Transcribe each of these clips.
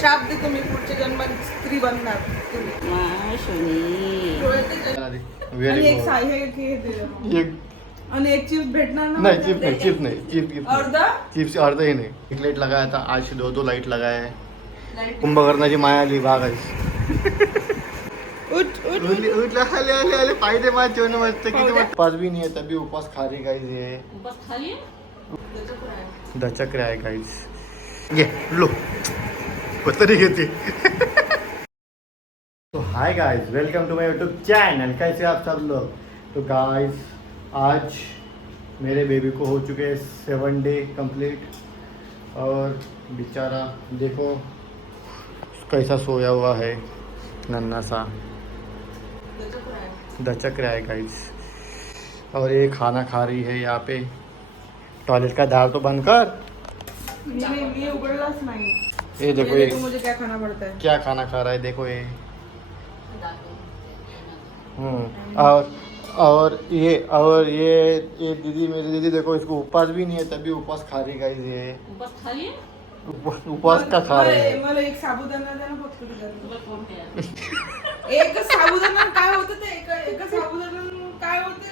शाप दे तुम्ही पुढच्या जन्मात स्त्री बनणार तुम्ही. आणि एक आणि एक चिप्स भेटणार ना. नहीं चिप्स नहीं, चिप्स नहीं, चिप्स अर्धा चिप्स अर्धा ही नहीं. एक लाइट लगाया था, आज से दो लाइट लगाया है. कुंभकर्णाची माया आली भाग आहे. उठ उठ उठला आले आले आले पाहिजे माझ जेवण मस्त किती उपास भी नहीं है तभी उपास खा रही गाइस. ये उपास खा लिए दचक रहा है गाइस. ये लो पतरी घेते. तो hi guys, welcome to my YouTube channel. कैसे आप सब लोग. तो गाइस आज मेरे बेबी को हो चुके 7 डे कंप्लीट और बेचारा देखो कैसा सोया हुआ है नन्ना सा. दचक रहा है गाइस. और ये खाना खा रही है यहाँ पे. टॉयलेट का दाल तो बंद कर. मी उघडलाच नाही. ये देखो ये मुझे क्या खाना पड़ता है. क्या खाना खा रहा है देखो ये. और ये दीदी मेरी दीदी देखो इसको उपास भी नहीं है तभी उपास खा रही गाइस. ये उपास खा लिए उपवास का खा रहे हैं. मला एक साबुदाणा द्या ना फक्त. एक साबुदाणा काय होतं ते. एक साबुदाणा काय होते.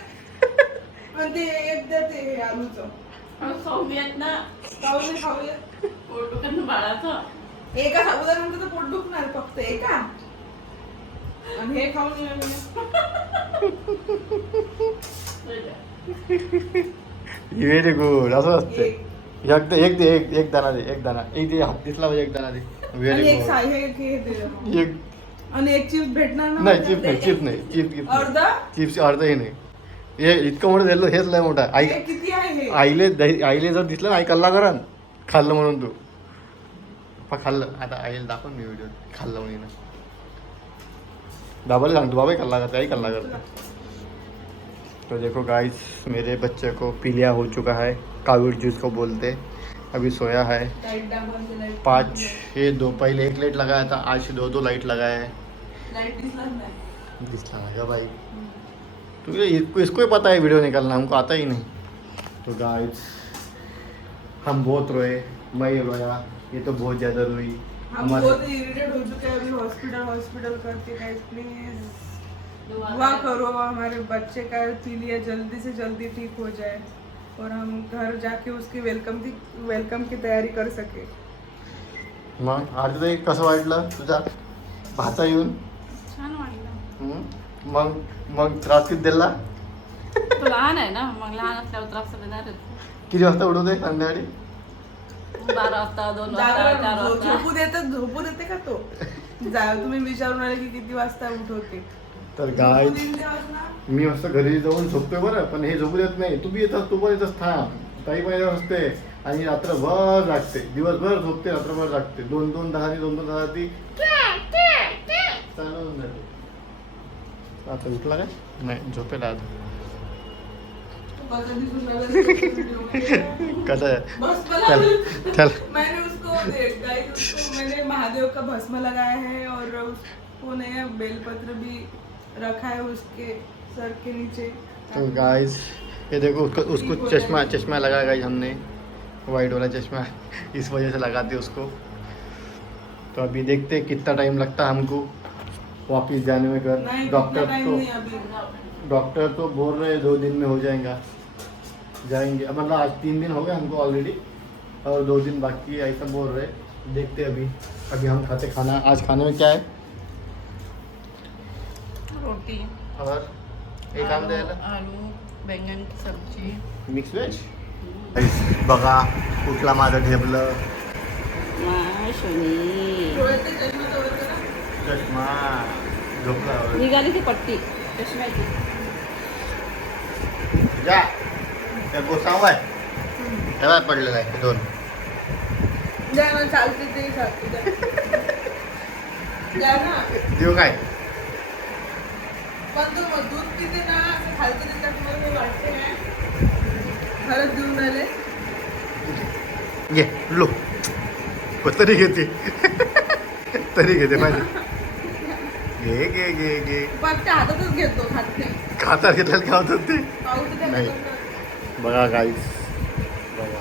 आणि ते एक द्या ते आलूचं. खाऊयात ना खाऊया पोट दुखत बाळाचं. एका साबुदाण्यानंतर तर पोट दुखणार फक्त एका. आणि हे खाऊन व्हेरी गुड. असं असते. एक दाना दे. एक दाना एक दे. हात दिसला पाहिजे. एक दाना दे. व्हेरी एक गुड. एक आणि एक चिप्स भेटणार ना. नाही चिप्स नाही, चिप्स नाही, चिप्स अर्धा चिप्स अर्धही नाही. हे इतकं मोठं दिलं हेच लय मोठा. आई हे किती आहे हे. आईले जर दिसलं ना आई कल्ला करा खाल्लं म्हणून. तू पप्पा खाल्लं. आता आईला दाखव मी व्हिडिओ खाल्लं म्हणून. बाबाला सांगतो बाबा कल्ला करते आई कल्ला करते. तो देखो गाइस मेरे बच्चे को पीलिया हो चुका है. काविड जूस को बोलते. अभी सोया है. 5 ये 2 पहले 1 लाइट लगाया था, आज से 2 लाइट लगाया है. दिसला लगा भाई. तुझे इसको ही पता है वीडियो निकालना, हमको आता ही नहीं. तो गाइस हम बहुत रोए. मैं रोया. ये तो बहुत ज़्यादा रोई. हम बहुत इरिटेट हो चुके हैं. अभी हॉस्पिटल करके गाइस प्लीज दुआ करो हमारे बच्चे का पीलिया जल्दी से जल्दी ठीक हो जाए और हम घर जाके उसकी वेलकम की तयारी कर सके. मग आरती कसं वाटलं तुझा भाचा येऊन. छान वाटलं. मग त्रास किती दिला. तो लहान आहे ना, मग लहान असल्यावर त्रास देणारच. किती वाजता उठवते संध्याकाळी. 12 वाजता 2 वाजता 4 वाजता. झोपू देते का तो. तुम्ही विचारून आले की किती वाजता उठवते. तर गाय मी मस्त घरी जाऊन झोपतोय बरं, पण हे झोपू देत नाही. तू बी येतात, तू पण येतच थांब. ताई पाहिजे असते आणि रात्रभर जागते. दिवसभर झोपते, रात्रभर जागते. 2-2 तासाची 2-2 तासाची चालू होऊन जाते. आता उठला काय नाही झोपेला आता. कसं आहे चल मैंने महादेव का भस्म लगाया है और उसको नया बेलपत्र भी रखा है उसके सर के नीचे. तो गाइस ये देखो उसको चश्मा लगाया गाइस हमने. वाइट वाला चश्मा इस वजह से लगाते उसको. तो अभी देखते कितना टाइम लगता है हमको वापिस जाने में. घर डॉक्टर तो बोल रहे 2 दिन में हो जाएगा. जाएंगे मतलब आज 3 दिन हो गए हमको ऑलरेडी और 2 दिन बाकी है ऐसा बोल रहे. देखते अभी हम खाते खाना. आज खाने में क्या है. रोटी और एक काम द्यायला आलू बैंगन की सब्जी मिक्स वेज. बघा कुठला माझं ढेबलं. चष्मा झोपला निघाली ती पट्टी चष्म्याची. जा त्या गोसाव आहे त्याला पडलेला आहे 2. चालते ते चालते देऊ काय. पण तो दूध पिते ना खालते त्याच्यामुळे वाटते ना खरंच देऊन आले. घे लो तरी घेते तरी घेते पाहिजे. घे फक्त हातातच घेतो खात नाही. खाता घेतल्याला काय होतं ते पाऊस नाही. बघा गाईस बघा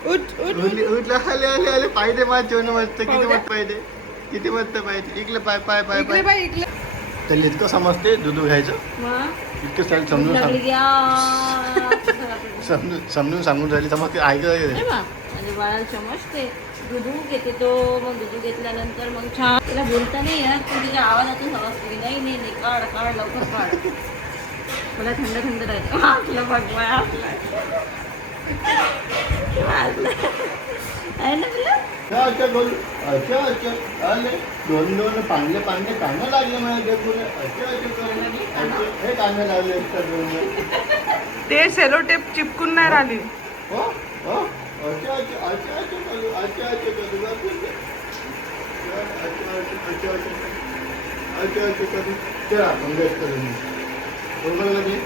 उठ उठ उठली उठला आले आले आले पाहिजे माझ जेवण मस्त किती मस्त पाहिजे किती मस्त पाहिजे इकडे पाय पाय पाय इकडे पाय बाई इकडे त्याला इतकं समजते दूध घ्यायचं मग इतकं त्याला भूक समजून लागली सांग की समजून सांगून राहिली समजते ऐकलं म्हणजे बाळाला समजते दुधू घेते तो मग दुधू घेतल्यानंतर मग छान तिला बोलता नाही येत पण तिच्या आवाजातून समजते की नाही नाही नाही काढ काढ लवकर काढ मला थंड थंड राहायचं आपलं भगवान आपलं आहे ना तुला अच्छा बोल अच्छा अच्छा आले दोन दोन पांगले पांगले कांदा लागले मला देखून अच्छा अच्छा अच्छा हे कांदा लागले एक्स्ट्रा दोन ते सेलो टेप चिपकून नाही राहिली हो हो अच्छा अच्छा अच्छा अच्छा करू अच्छा अच्छा करू अच्छा अच्छा अच्छा अच्छा अच्छा अच्छा करू चला आपण बेस्ट करू बरोबर लगे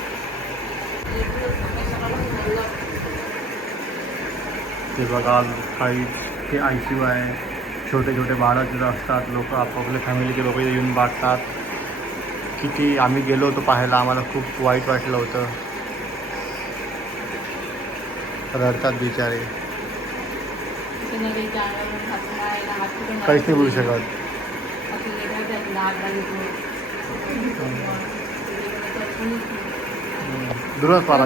ते बघा काही ते आय सी यू आहे छोटे छोटे बाळं तिथं असतात लोक आपापल्या फॅमिलीचे लोक इथे येऊन वाटतात किती आम्ही गेलो होतो पाहायला आम्हाला खूप वाईट वाटलं होतं रडतात बिचारे काहीच नाही बोलू शकत दुरच पाला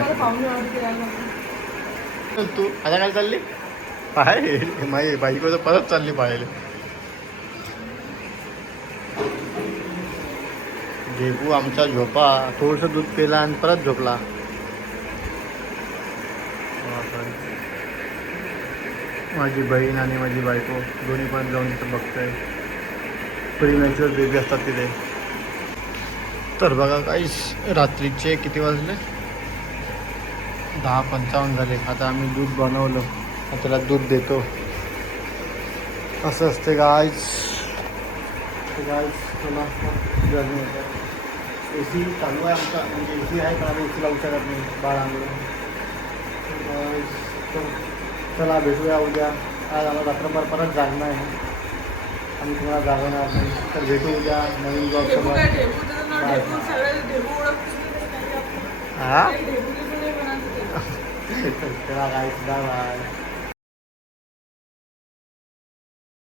तू आता काय चालली पाय माझी बाईको तर परत चालली पाहायला ढेकू आमचा झोपा थोडंसं दूध पिला आणि परत झोपला माझी बहीण आणि माझी बायको दोन्ही पण जाऊन तिथं बघतोय प्रीमॅच्युअर बेबी असतात तिथे तर बघा काहीच रात्रीचे किती वाजले 10:55 झाले आता आम्ही दूध बनवलं आता त्याला दूध देतो असं असते गाईज चला जर्नी होतं ए सी चालू आहे आमचा म्हणजे ए सी आहे पण आम्ही ए सी लावू शकत नाही बाळामुळे चला भेटूया उद्या आज आम्हाला रात्रभर परत जागणं आहे आम्ही तुम्हाला जागवणार नाही तर भेटू उद्या नवीन ढेबू ब्लॉगसोबत काय ढेबू त्याचं नाव ढेबू सगळे ढेबू ओळखतो हां ढेबू नाही बनवत चला गाईज बाय